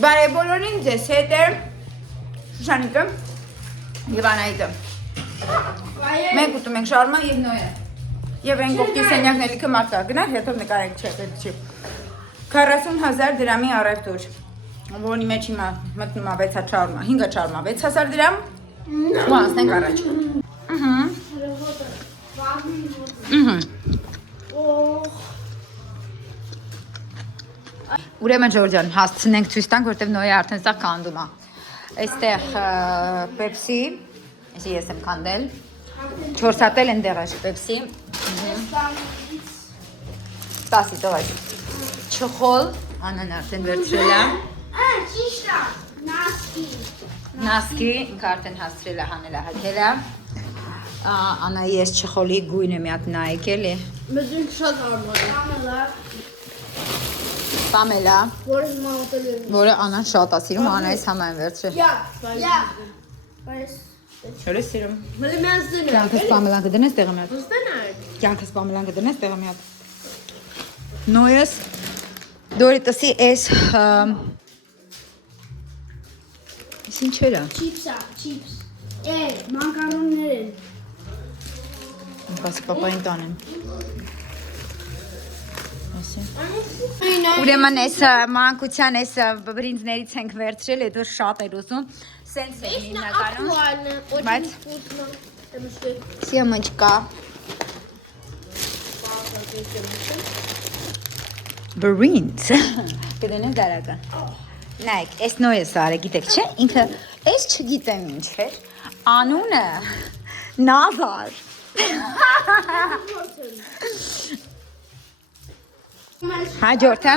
Բարև բոլորին, ձեզ հետ է Շուշանիկը և Անահիտը։ Մենք ուտում ենք շարմա և նոյը։ Եվ են կողքի սենյակն էլիքը մարդ կա գնա, հետով նկարենք չէ, պետք չի։ 40,000 դրամի առևտուր, որոնի մեջ հիմա մտնում է 6 շարմա, 5 շարմա, 6,000 դրամ, ու անցնենք առաջ։ Ուրեմն Ժորժան, հասցնենք ցույց տանք, որտեվ նոյը արդեն սա քանդում է։ Այստեղ Pepsi, ես եմ քանդել։ 4 հատել են դեղաշ Pepsi։ 10 տոված։ Չխոլ, Անան արդեն վերցրել է։ Ճիշտ է, նասկի։ Նասկի, ինքը արդեն հասցրել է հանել է հագել է։ Անայի ես չխոլի գույնը մի հատ նայեք էլի։ Մեզ ինք շատ արմար է։ Պամելա, Որը հիմա ուտել եմ։ որը Անան շատ է սիրում, Անայից համայն վերցրել։ Բայց Շորը սիրում։ մելի մեզ դեն է։ Կյանքս Պամելան կդնես տեղը մի հատ։ Ոստեն է։ Կյանքս Պամելան կդնես տեղը մի հատ։ Նոյս Դորիտասի էս ինչ էր։ Չիպս է, չիպս։ Մանկարոններ են։ Բաց պապային տանեն։ Ուրեմն էս մանկության էս բրինձներից ենք վերցրել, հետո շատ էր ուզում։ Սենց է հիմնականում։ Բայց Սիամոչկա Բրինձ կդնես դարական։ Նայեք, էս նոյը սարը գիտեք չէ, ինքը էս չգիտեմ ինչ էր, անունը Նազար։ Հաջորդը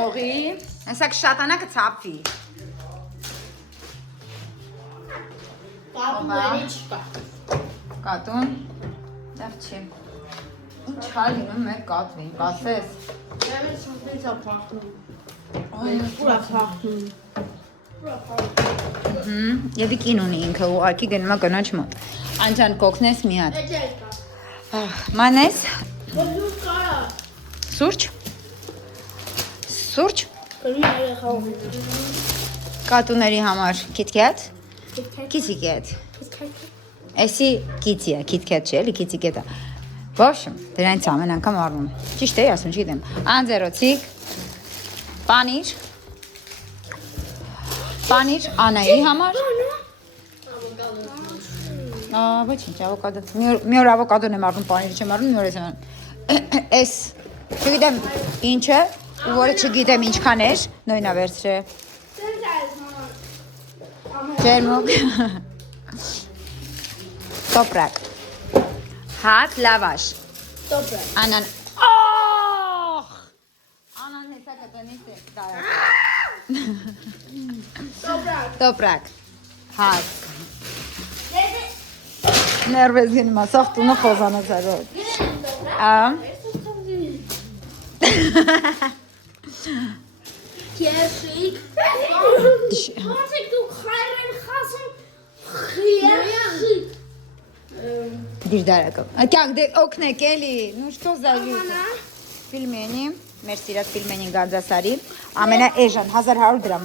օղի, հեսա կշատանակը ծապվի։ Կատուն, դավ չի։ Ինչ հա լինում մեկ կատվին, կասես։ Պուրա փախնում։ Եդի կին ունի ինքը ուղակի գնում է կնոջ մոտ։ Անջան կոքնես մի հատ։ Մանես Ոդուր կարա։ սուրճ։ Սուրճ Կրում երեխաում։ կատուների համար KitKat։ KitKat։ Էսի կիցի է, KitKat չէ, էլի KitKat է։ Ոშմ, դրանից ամեն անգամ առնում։ Ճիշտ է, ասում չգիտեմ։ Անձերոցիկ, պանիր, պանիր Անայի համար։ Ոչինչ, ավոկադո։ Մի օր ավոկադոն եմ առնում, պանիրը չեմ առնում, մի օր եմ առնում։ Էս, չգիտեմ ինչը, ու որը չգիտեմ ինչքան էր, նույնն է վերցրել։ Ջերմուկ։ Տոպրակ։ Հատ լավաշ։ Տոպրակ։ Անան։ Ախ! Անան հեսա կտնից է տարակ։ Տոպրակ։ Տոպրակ։ Հատ։ Ներվեզ գնում ասախ տունը խոզանոց արոտ։ Կերշիկ։ Ոնցեք դու խայր են խասում խիախի։ Դիր դարակով։ Կյանք դե օգնեք էլի, նու շտո զայլյուտ։ Ֆիլմենի, մեր սիրած ֆիլմենին գանձասարի, ամենա էժան, 1100 դրամ։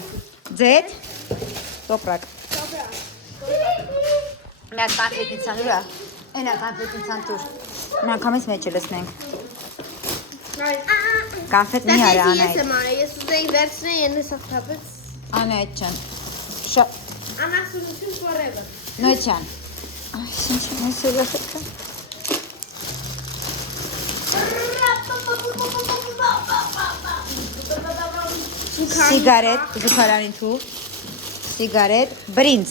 Ձետ, տոպրակ։ Միատ կանֆետինցան ուրա, ենա կանֆետինցան տուր։ Մանկամից մեջ լսնենք։ Կանֆետ մի արա անայդ։ Ես եմ արա, ես ուզեի վերցնե ենես աղթապեց։ Անայդ չան։ Անասունություն forever։ Նոյ չան։ Այ, ինչ եմ ես էլ ախետքը։ Սիգարետ, զուքարանի թուղ, սիգարետ, բրինձ,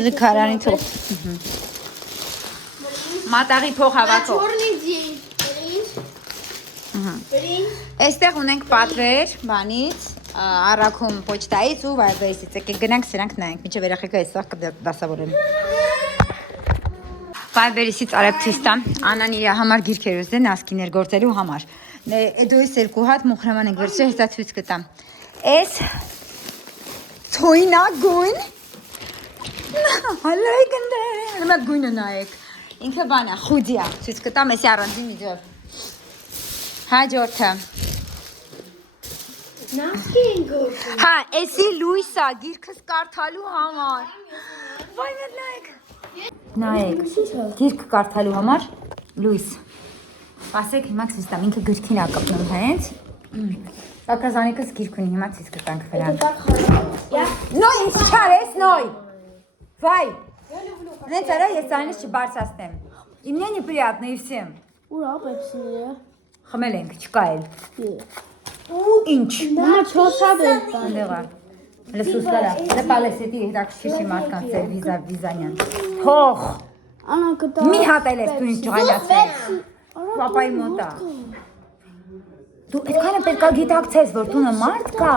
զուքարանի թուղ, մատաղի փող հավաքող, էստեղ ունենք պատվեր, բանից, առաքում պոչտայից ու վայբերիսից, եկեք գնանք սրանք նայենք, միջև երախեկը էստեղ կդասավորեն։ Վայբերիսից արեպցիստան, Անան իր համար գիրքեր ուզդե նասկիներ գործելու համար։ Էդոյս երկու հատ մուխրաման ենք վերցրել, հեսա ցույց կտամ։ Էս ցոյնագույն հալայ գնդե, հիմա գույնը նայեք։ Ինքը բան է, խուդի է, ցույց կտամ էսի առանձին միջով։ Հաջորդը Նասկին գոտ։ Հա, էսի լույսա, գիրքս կարդալու համար։ Վայ մեր նայեք, գիրք կարդալու համար լույս։ Ասեք հիմա ցույց տամ, ինքը գրքին ա կպնում հենց։ Բակազանիկս գիրք ունի, հիմա ցույց կտանք վրան։ Նոյ, ինչ չարես, նոյ։ Վայ։ Հենց արա ես ցանից չբարձրացնեմ։ Им мне неприятно и всем։ Ուրա պեպսիները։ Խմել ենք, չկա էլ։ Ինչ։ Նա չոսաբել։ Անդեղա։ Լսուսլարա, դե պալեսետի հետաքրքիր մարդկանց է վիզանյան։ Թող։ Անա կտա։ Մի հատ էլ ես դու ինձ ջղայացրել։ Պապայի մոտա։ Դու այդքանը պետք է գիտակցես, որ տունը մարդ կա,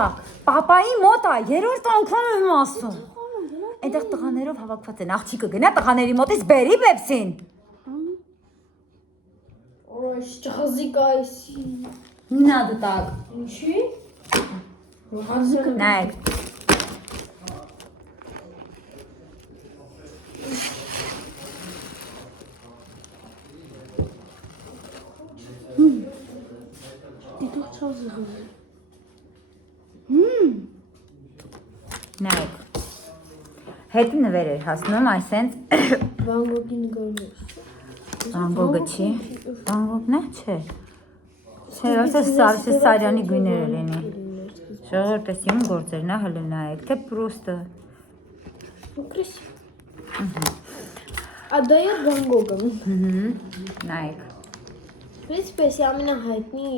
պապայի մոտ է, երրորդ անգամ եմ ասում։ Այնտեղ տղաներով հավաքված են, աղջիկը գնա տղաների մոտից բերի պեպսին։ Օրոշ ջղզիկ այսի։ Նադը տակ։ Ինչի։ Նայեք։ Դիտող չազգում։ Նայեք։ Հետ նվեր էր հասնում, այսենց Վանգոգի նկարներ։ Վանգոգը չի։ Վանգոգն է, չէ։ Չէ, ասա Սարյանի գույները լինի։ Ժողովրդես իմ գործերն է հələ նայեք, թե պրոստը։ Красиво. А да я Вангогом. Նայեք։ В принципе, если ամենահայտնի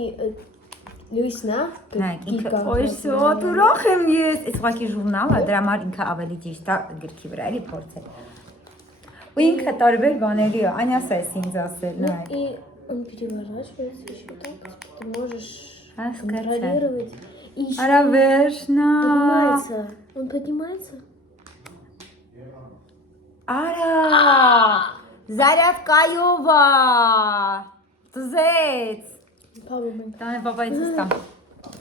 լույսն է, Նայեք, ինքը օյսոտ ուրախ եմ ես։ Այս ուղղակի ժուրնալ է, դրա համար ինքը ավելի ճիշտ է գրքի վրա էլի փորձել։ Ու ինքը տարբեր բաների է, Անյասը էս ինձ ասել, նայեք։ И он переворачивается еще так, ты можешь Հասկացա։ контролировать. И еще Արա վերջնա։ поднимается. Он поднимается? Արա։ Զարյատկայովա։ Ծզեց։ Папа, Տանը պապայից ստամ։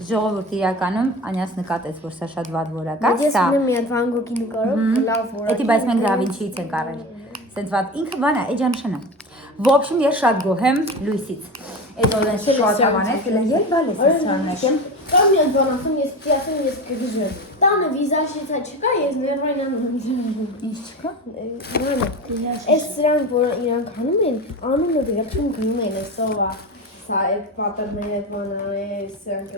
Ժողովուրդ իրականում Անյաս նկատեց, որ սա շատ վատ որակ է, Ես սա։ ունեմ մի հատ Վանգոգի նկարով, լավ որակ։ Էդի բայց մենք Դավինչիից ենք առել։ Սենց վատ ինքը բան է, էջանշն է։ В общем, ես շատ գոհ եմ լույսից։ Այդ օրեն շատ հավանեց, գլա երբ բալես սարունակեմ։ Կամ մի հատ բան ասում, ես պիտի ասեմ, ես կգժեմ։ Տանը վիզաժիցա չկա, ես Ներվանյանը Ինչ չկա։ Այս սրանք, որ իրանք հանում են, անունը վերջում գնում են այսովա։ Սա այդ պատերներ այդ բանը, սրանք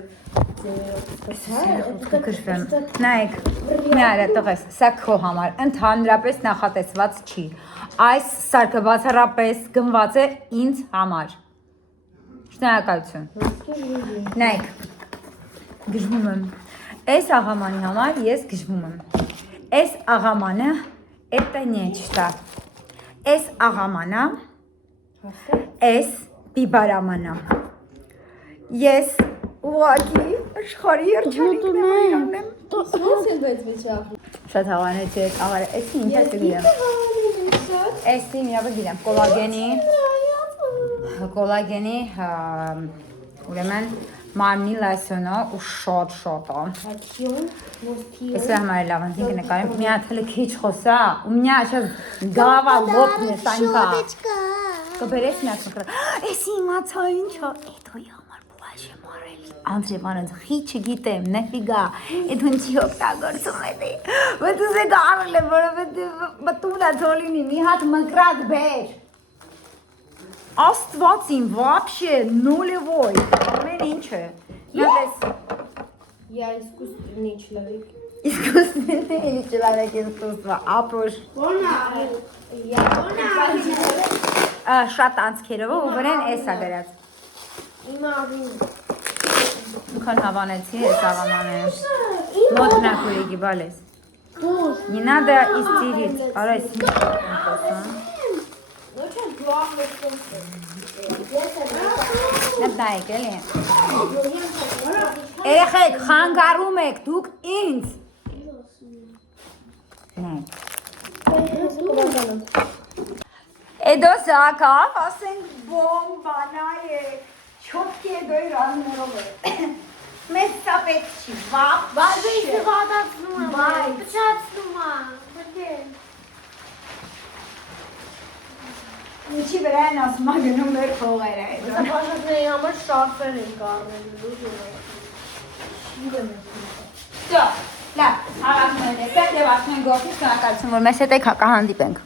Կգրվեմ։ Նայեք, մի արա տղես, սա քո համար ընդհանրապես նախատեսված չի։ Այս սարքը բացառապես գնված է ինձ համար։ Շնորհակալություն։ Նայեք, գժվում եմ։ Այս աղամանի համար ես գժվում եմ։ Այս աղամանը это нечто։ Այս աղամանա, այս բիբարամանա։ Ես ուղղակի աշխարհի երջանիկն եմ։ Ո՞նց է բայց վիճակ։ Շատ հավանեցի այդ աղարը, էսի ինչ է գիրեմ։ Էսի միավը գիրեմ, կոլագենի, ուրեմն մարմնի լասյոնը ու շատ է։ Ես համար լավ անձին կնկարեմ, մի հատ հələ քիչ խոսա, ու меня сейчас голова лопнет, Санька։ Կբերես մի հատ մկրը։ Էսի իմացա ինչ է, էդոյի համար բուաշ եմ արել։ Անդրեվանց խի չգիտեմ, նեֆիգա, էդ հնչի օգտագործում է դե։ Բայց ուզե գարել եմ, որովհետև բտունա թոլինի, մի հատ մկրակ բեր։ Աստվածին, вообще, нулевой, ամեն ինչը։ Նայես, Я искусственный человек. искусственный человек искусства, ապուշ։ Շատ անցքերով ու վրան էսա գրած։ Հիմա աղին։ Քան հավանեցի էս աղամանը։ Մոտնակուրիգի բալես։ Не надо истерить, արա էս ինչ խոսում։ Очень плохо солнце. Նայեք էլի։ Երեխեք, խանգարում եք դուք ինձ։ Նայեք։ Էդո սակավ, ասենք բոմբանա է, չոտքի է դոյր անմորով է։ Մեզ սա պետք չի, Բայց ես վադացնում եմ, պչացնում եմ, բրդել։ Ինչի վրա են ասում ագնում մեր խողերը։ Սա բաժակների համար շարֆեր են կարնել, լուր Всё, լավ, հավաքում ենք այստեղ եւ ասում ենք գործի շնորհակալություն, որ մեզ հետ եք հանդիպենք։